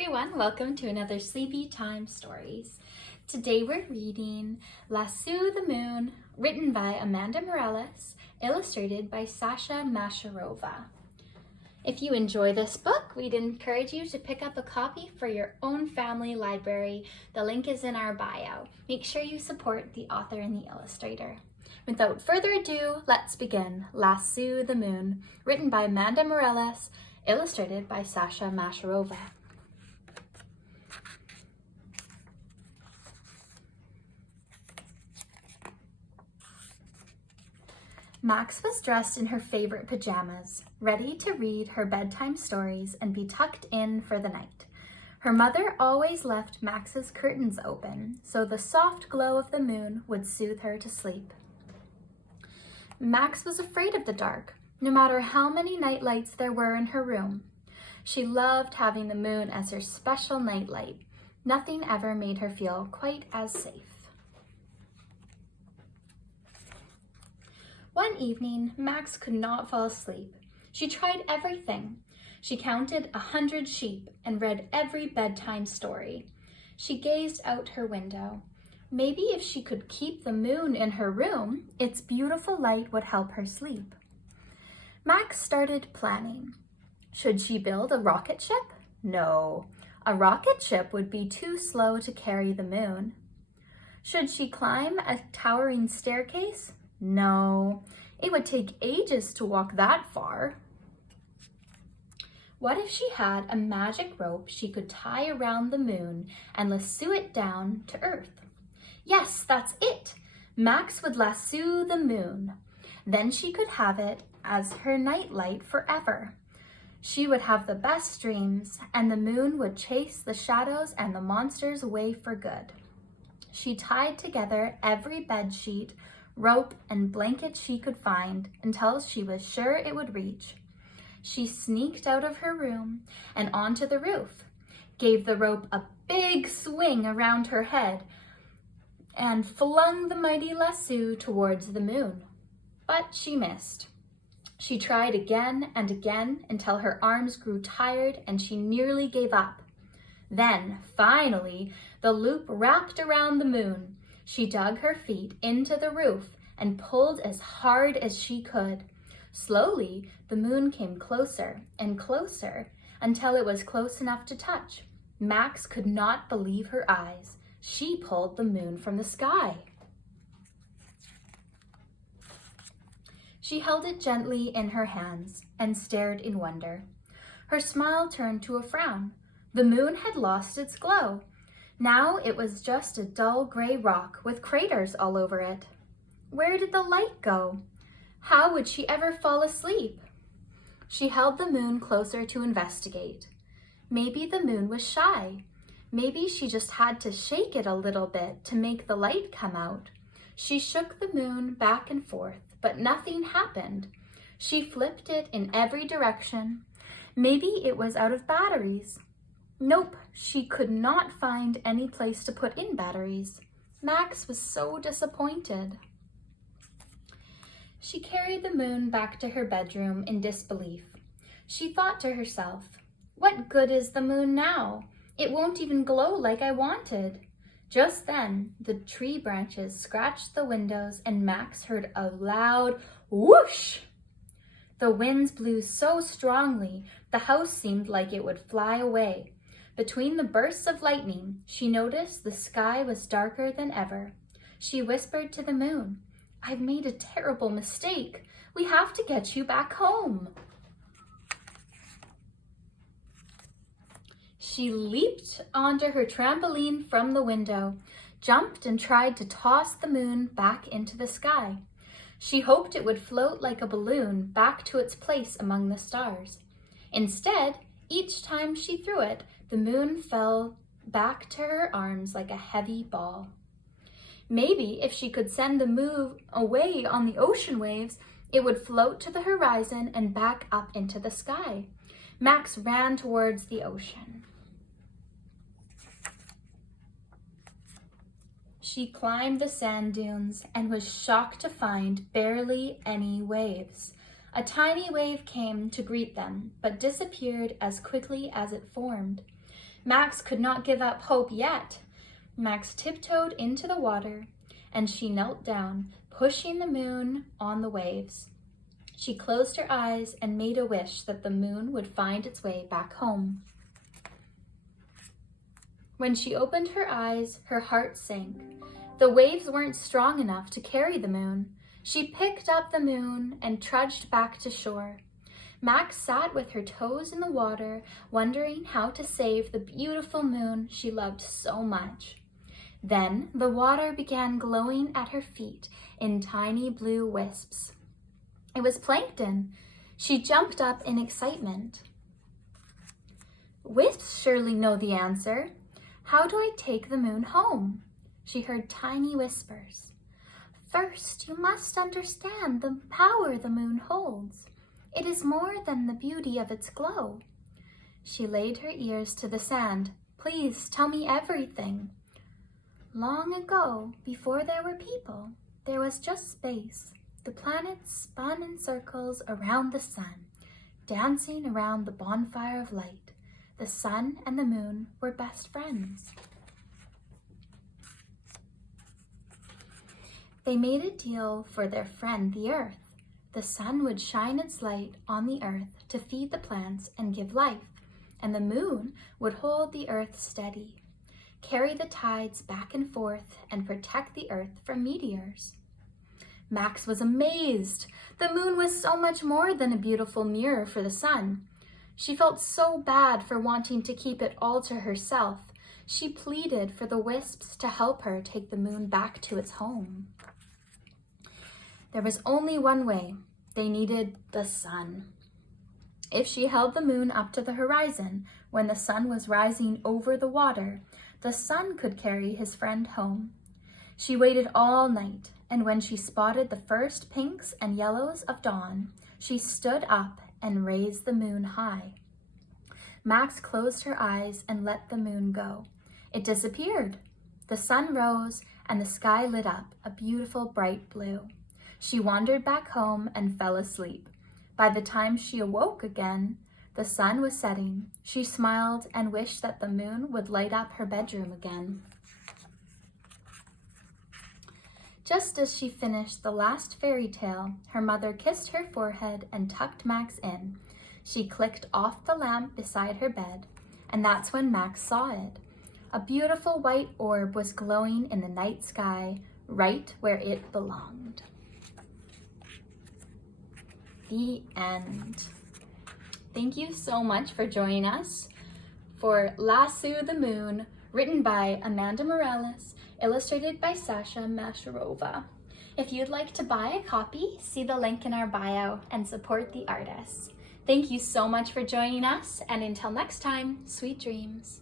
everyone, welcome to another Sleepy Time Stories. Today we're reading Lasso the Moon, written by Amanda Mireles, illustrated by Sasha Masharova. If you enjoy this book, we'd encourage you to pick up a copy for your own family library. The link is in our bio. Make sure you support the author and the illustrator. Without further ado, let's begin. Lasso the Moon, written by Amanda Mireles, illustrated by Sasha Masharova. Max was dressed in her favorite pajamas, ready to read her bedtime stories and be tucked in for the night. Her mother always left Max's curtains open, so the soft glow of the moon would soothe her to sleep. Max was afraid of the dark, no matter how many night lights there were in her room. She loved having the moon as her special nightlight. Nothing ever made her feel quite as safe. One evening, Max could not fall asleep. She tried everything. She counted 100 sheep and read every bedtime story. She gazed out her window. Maybe if she could keep the moon in her room, its beautiful light would help her sleep. Max started planning. Should she build a rocket ship? No, a rocket ship would be too slow to carry the moon. Should she climb a towering staircase? No, it would take ages to walk that far. What if she had a magic rope she could tie around the moon and lasso it down to Earth? Yes, that's it. Max would lasso the moon. Then she could have it as her nightlight forever. She would have the best dreams, and the moon would chase the shadows and the monsters away for good. She tied together every bedsheet, rope, and blanket she could find until she was sure it would reach. She sneaked out of her room and onto the roof, gave the rope a big swing around her head, and flung the mighty lasso towards the moon. But she missed. She tried again and again until her arms grew tired and she nearly gave up. Then, finally, the loop wrapped around the moon. She dug her feet into the roof and pulled as hard as she could. Slowly, the moon came closer and closer until it was close enough to touch. Max could not believe her eyes. She pulled the moon from the sky. She held it gently in her hands and stared in wonder. Her smile turned to a frown. The moon had lost its glow. Now it was just a dull gray rock with craters all over it. Where did the light go? How would she ever fall asleep? She held the moon closer to investigate. Maybe the moon was shy. Maybe she just had to shake it a little bit to make the light come out. She shook the moon back and forth, but nothing happened. She flipped it in every direction. Maybe it was out of batteries. Nope, she could not find any place to put in batteries. Max was so disappointed. She carried the moon back to her bedroom in disbelief. She thought to herself, what good is the moon now? It won't even glow like I wanted. Just then, the tree branches scratched the windows and Max heard a loud whoosh. The winds blew so strongly, the house seemed like it would fly away. Between the bursts of lightning, she noticed the sky was darker than ever. She whispered to the moon, I've made a terrible mistake. We have to get you back home. She leaped onto her trampoline from the window, jumped and tried to toss the moon back into the sky. She hoped it would float like a balloon back to its place among the stars. Instead, each time she threw it, the moon fell back to her arms like a heavy ball. Maybe if she could send the moon away on the ocean waves, it would float to the horizon and back up into the sky. Max ran towards the ocean. She climbed the sand dunes and was shocked to find barely any waves. A tiny wave came to greet them, but disappeared as quickly as it formed. Max could not give up hope yet. Max tiptoed into the water, and she knelt down, pushing the moon on the waves. She closed her eyes and made a wish that the moon would find its way back home. When she opened her eyes, her heart sank. The waves weren't strong enough to carry the moon. She picked up the moon and trudged back to shore. Max sat with her toes in the water, wondering how to save the beautiful moon she loved so much. Then the water began glowing at her feet in tiny blue wisps. It was plankton. She jumped up in excitement. Wisps surely know the answer. How do I take the moon home? She heard tiny whispers. First, you must understand the power the moon holds. It is more than the beauty of its glow. She laid her ears to the sand. Please tell me everything. Long ago, before there were people, there was just space. The planets spun in circles around the sun, dancing around the bonfire of light. The sun and the moon were best friends. They made a deal for their friend, the earth. The sun would shine its light on the earth to feed the plants and give life, and the moon would hold the earth steady, carry the tides back and forth, and protect the earth from meteors. Max was amazed. The moon was so much more than a beautiful mirror for the sun. She felt so bad for wanting to keep it all to herself. She pleaded for the wisps to help her take the moon back to its home. There was only one way. They needed the sun. If she held the moon up to the horizon when the sun was rising over the water, the sun could carry his friend home. She waited all night, and when she spotted the first pinks and yellows of dawn, she stood up and raised the moon high. Max closed her eyes and let the moon go. It disappeared. The sun rose and the sky lit up a beautiful bright blue. She wandered back home and fell asleep. By the time she awoke again, the sun was setting. She smiled and wished that the moon would light up her bedroom again. Just as she finished the last fairy tale, her mother kissed her forehead and tucked Max in. She clicked off the lamp beside her bed, and that's when Max saw it. A beautiful white orb was glowing in the night sky, right where it belonged. The end. Thank you so much for joining us for Lasso the Moon, written by Amanda Mireles, illustrated by Sasha Masharova. If you'd like to buy a copy, see the link in our bio and support the artists. Thank you so much for joining us, and until next time, sweet dreams.